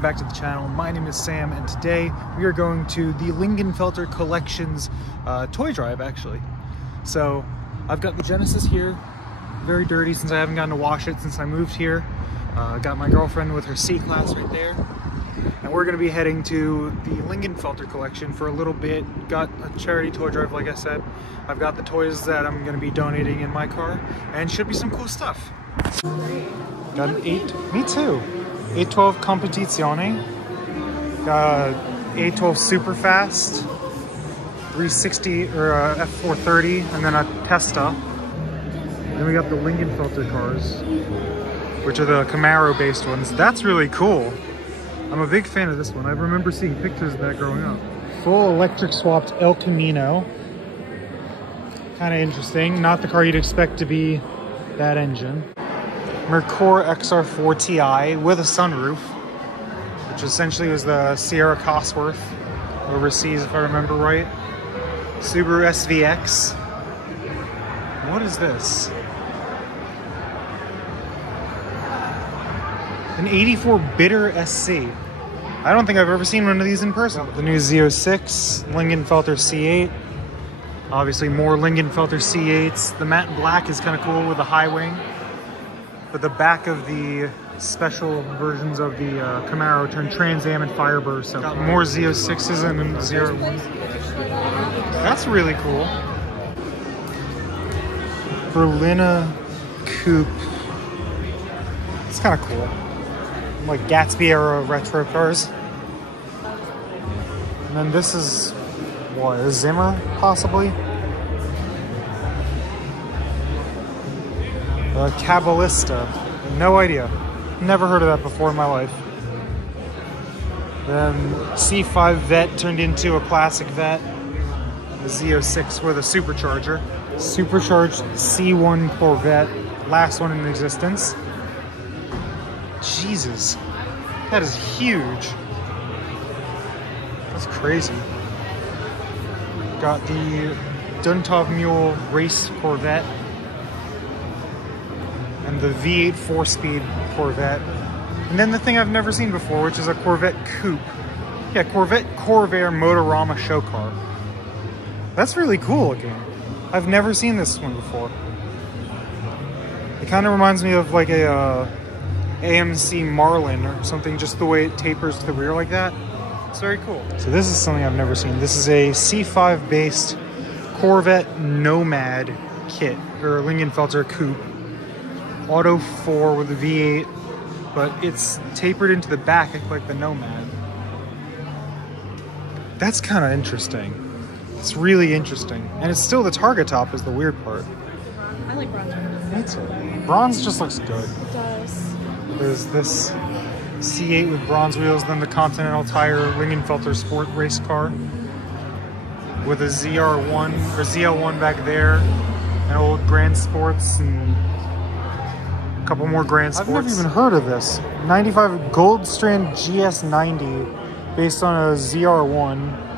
welcome back to the channel. My name is Sam, and today we are going to the Lingenfelter Collection's toy drive, actually. So I've got the Genesis here, very dirty since I haven't gotten to wash it since I moved here. Got my girlfriend with her C-Class right there. And we're going to be heading to the Lingenfelter collection for a little bit. Got a charity toy drive, like I said. I've got the toys that I'm going to be donating in my car, and should be some cool stuff. Got an 8, me too. 812 Competizione. Got a 812 Super Fast, 360 or F430, and then a Testa. Then we got the Lingenfelter cars, which are the Camaro-based ones. That's really cool. I'm a big fan of this one. I remember seeing pictures of that growing up. Full electric swapped El Camino. Kind of interesting. Not the car you'd expect to be that engine. Mercor XR4 Ti with a sunroof, which essentially was the Sierra Cosworth overseas, if I remember right. Subaru SVX. What is this? An 84 Bitter SC. I don't think I've ever seen one of these in person. The new Z06, Lingenfelter C8. Obviously more Lingenfelter C8s. The matte black is kind of cool with the high wing. But the back of the special versions of the Camaro turned Trans Am and Firebird. So got more Z06s and 01s. That's really cool. Berliner Coupe. It's kind of cool. Like Gatsby era retro cars. And then this is, what, a Zimmer, possibly? A Cabalista. No idea. Never heard of that before in my life. Then C5 Vet turned into a classic Vet. The Z06 with a supercharger. Supercharged C1 Corvette. Last one in existence. Jesus, that is huge. That's crazy. Got the Duntov Mule Race Corvette and the V8 4-speed Corvette. And then the thing I've never seen before, which is a Corvette Coupe. Yeah, Corvette Corvair Motorama show car. That's really cool looking. I've never seen this one before. It kind of reminds me of like a AMC Marlin or something, just the way it tapers to the rear like that. It's very cool. So this is something I've never seen. This is a C5 based Corvette Nomad kit, or Lingenfelter Coupe. Auto 4 with a V8, but it's tapered into the back like the Nomad. That's kind of interesting. It's really interesting. And it's still the target top is the weird part. I like bronze. Me too. Bronze just looks good. It does. There's this C8 with bronze wheels, then the Continental Tire Lingenfelter Sport race car with a ZR1 or ZL1 back there, an old Grand Sports, and a couple more Grand Sports. I've never even heard of this. 95 Goldstrand GS90 based on a ZR1.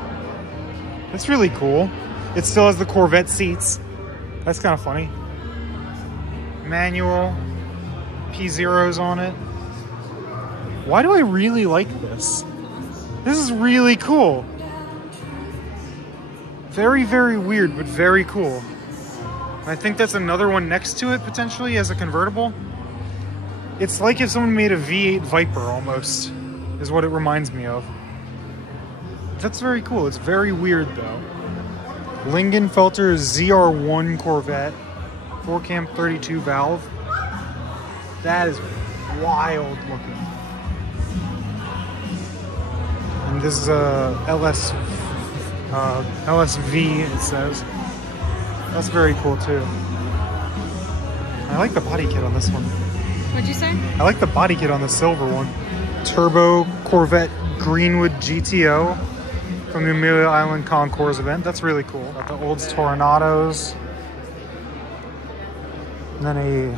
That's really cool. It still has the Corvette seats. That's kind of funny. Manual. P0s on it. Why do I really like this? This is really cool. Very, very weird, but very cool. And I think that's another one next to it, potentially, as a convertible. It's like if someone made a V8 Viper, almost, is what it reminds me of. That's very cool. It's very weird, though. Lingenfelter ZR1 Corvette. 4-cam 32 valve. That is wild looking. And this is a LSV, it says. That's very cool too. I like the body kit on this one. What'd you say? I like the body kit on the silver one. Turbo Corvette Greenwood GTO from the Amelia Island Concours event. That's really cool. Got the Olds Toronados. And then a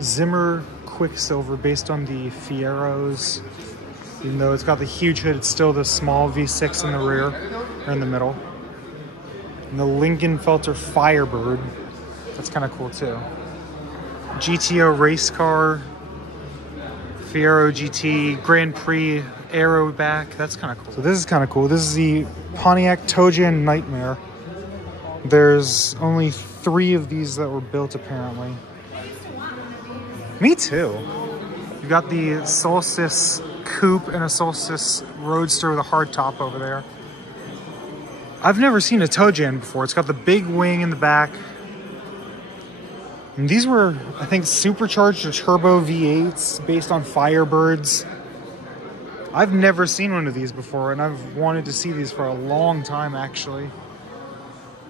Zimmer Quicksilver based on the Fieros. Even though it's got the huge hood, it's still the small V6 in the rear, or in the middle. And the Lingenfelter Firebird. That's kind of cool too. GTO race car. Fiero GT Grand Prix Aero back. That's kind of cool. So this is kind of cool. This is the Pontiac Tojan Nightmare. There's only 3 of these that were built apparently. Me too. You got the Solstice Coupe and a Solstice Roadster with a hard top over there. I've never seen a Tojan before. It's got the big wing in the back. And these were, I think, supercharged or turbo V8s based on Firebirds. I've never seen one of these before, and I've wanted to see these for a long time, actually.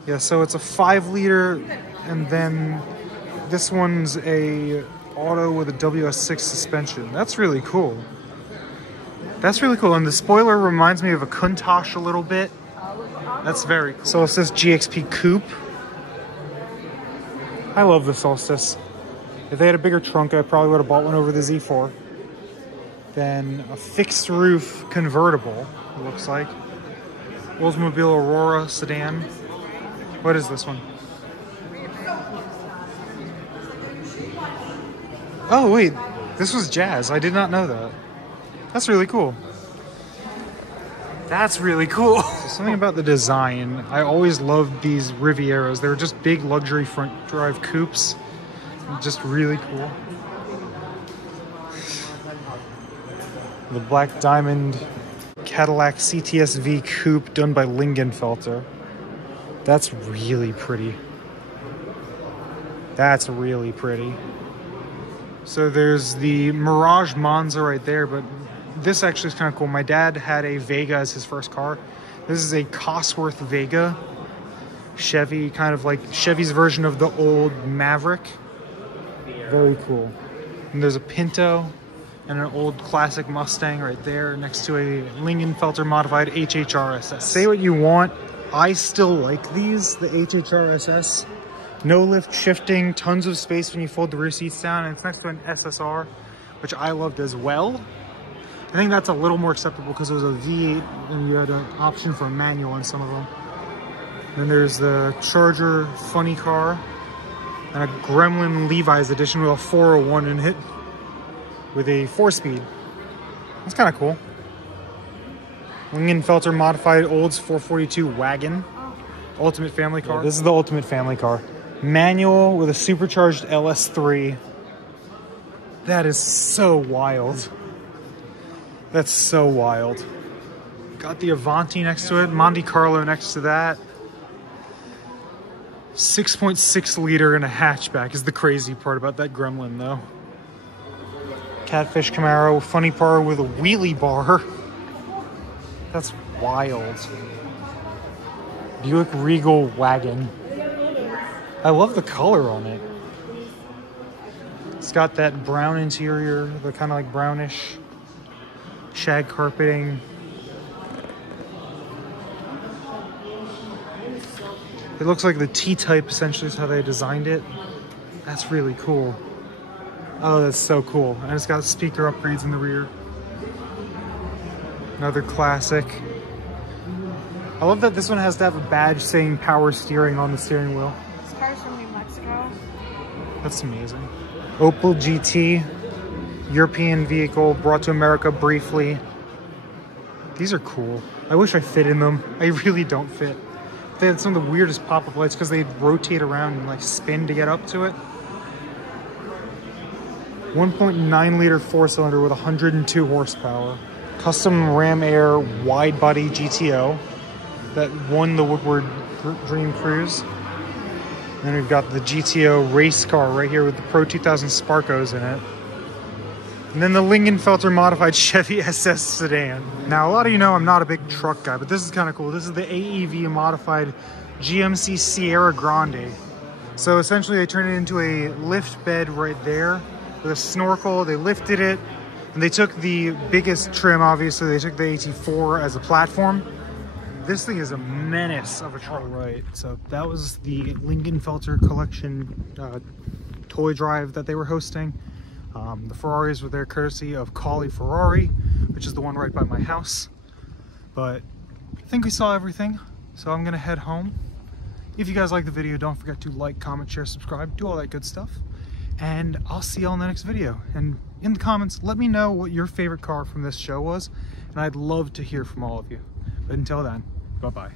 Yeah, so it's a 5-liter, and then this one's a auto with a WS6 suspension. That's really cool. That's really cool, and the spoiler reminds me of a Countach a little bit. That's very cool. Solstice GXP Coupe. I love the Solstice. If they had a bigger trunk, I probably would have bought one over the Z4. Then a fixed roof convertible, it looks like. Oldsmobile Aurora sedan. What is this one? Oh wait, this was Jazz. I did not know that. That's really cool. That's really cool. Something about the design. I always loved these Rivieras. They were just big luxury front drive coupes. Just really cool. The Black Diamond Cadillac CTS-V coupe done by Lingenfelter. That's really pretty. That's really pretty. So there's the Mirage Monza right there, but this actually is kind of cool. My dad had a Vega as his first car. This is a Cosworth Vega. Chevy, kind of like Chevy's version of the old Maverick. Very cool. And there's a Pinto and an old classic Mustang right there next to a Lingenfelter modified HHRSS. Say what you want, I still like these, the HHRSS. No lift shifting, tons of space when you fold the rear seats down, and it's next to an SSR, which I loved as well. I think that's a little more acceptable because it was a V8 and you had an option for a manual on some of them. Then there's the Charger funny car and a Gremlin Levi's edition with a 401 in it with a 4-speed. That's kind of cool. Lingenfelter modified Olds 442 wagon. Ultimate family car. Yeah, this is the ultimate family car. Manual with a supercharged LS3. That is so wild. That's so wild. Got the Avanti next to it, Monte Carlo next to that. 6.6 liter in a hatchback is the crazy part about that Gremlin though. Catfish Camaro, funny bar with a wheelie bar. That's wild. Buick Regal wagon. I love the color on it. It's got that brown interior, the kind of like brownish shag carpeting. It looks like the T-Type essentially is how they designed it. That's really cool. Oh, that's so cool. And it's got speaker upgrades in the rear. Another classic. I love that this one has to have a badge saying power steering on the steering wheel. This car's from New Mexico. That's amazing. Opel GT, European vehicle, brought to America briefly. These are cool. I wish I fit in them. I really don't fit. They had some of the weirdest pop-up lights because they'd rotate around and like spin to get up to it. 1.9 liter 4-cylinder with 102 horsepower. Custom Ram Air wide body GTO that won the Woodward Dream Cruise. Then we've got the GTO race car right here with the Pro 2000 Sparkos in it. And then the Lingenfelter modified Chevy SS sedan. Now, a lot of you know I'm not a big truck guy, but this is kind of cool. This is the AEV modified GMC Sierra Grande. So essentially they turned it into a lift bed right there with a snorkel. They lifted it and they took the biggest trim, obviously. They took the AT4 as a platform. This thing is a menace of a truck. Right, so that was the Lingenfelter collection toy drive that they were hosting. The Ferraris were there courtesy of Colli Ferrari, which is the one right by my house. But I think we saw everything, so I'm gonna head home. If you guys like the video, don't forget to like, comment, share, subscribe, do all that good stuff. and I'll see y'all in the next video. And in the comments, let me know what your favorite car from this show was, and I'd love to hear from all of you. But until then, bye-bye.